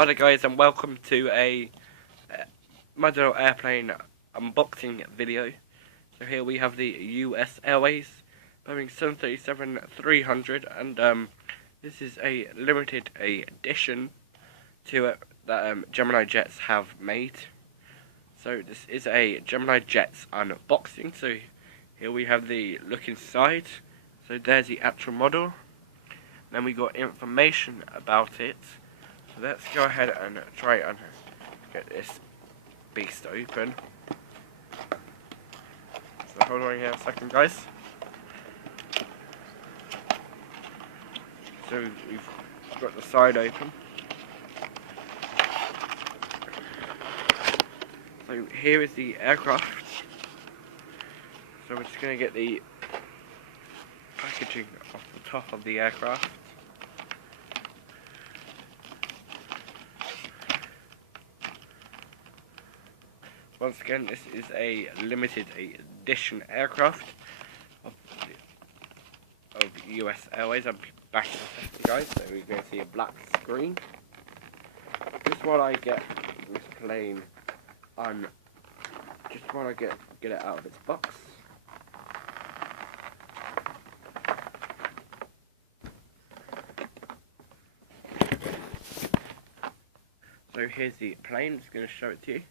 Hi there guys, and welcome to a model airplane unboxing video. So here we have the US Airways Boeing 737-300, and this is a limited edition to it that Gemini jets have made. So this is a Gemini jets unboxing. So here we have the look inside. So there's the actual model. Then we got information about it. So let's go ahead and try and get this beast open. So hold on here a second, guys. So we've got the side open. So here is the aircraft. So we're just going to get the packaging off the top of the aircraft. Once again, this is a limited edition aircraft of US Airways. I'm back in a second, guys. So we're going to see a black screen. Just while I get this plane just while I get it out of its box. So here's the plane. I'm just going to show it to you.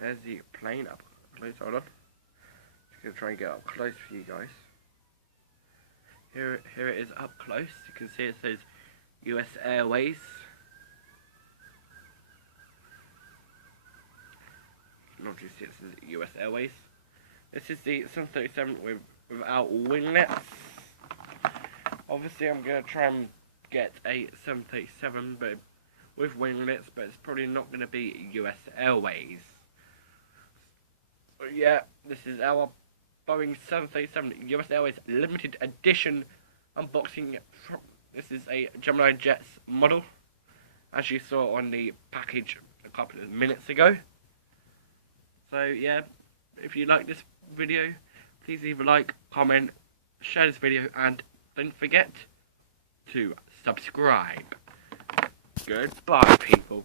There's the plane up close. Hold on. Just gonna try and get up close for you guys. Here it is up close. You can see it says US Airways. Not just it says US Airways. This is the 737 without winglets. Obviously, I'm gonna try and get a 737, but with winglets, but it's probably not gonna be US Airways. Yeah, this is our Boeing 737 US Airways limited edition unboxing. This is a Gemini Jets model, as you saw on the package a couple of minutes ago. So yeah, if you like this video, please leave a like, comment, share this video, and don't forget to subscribe. Goodbye, people.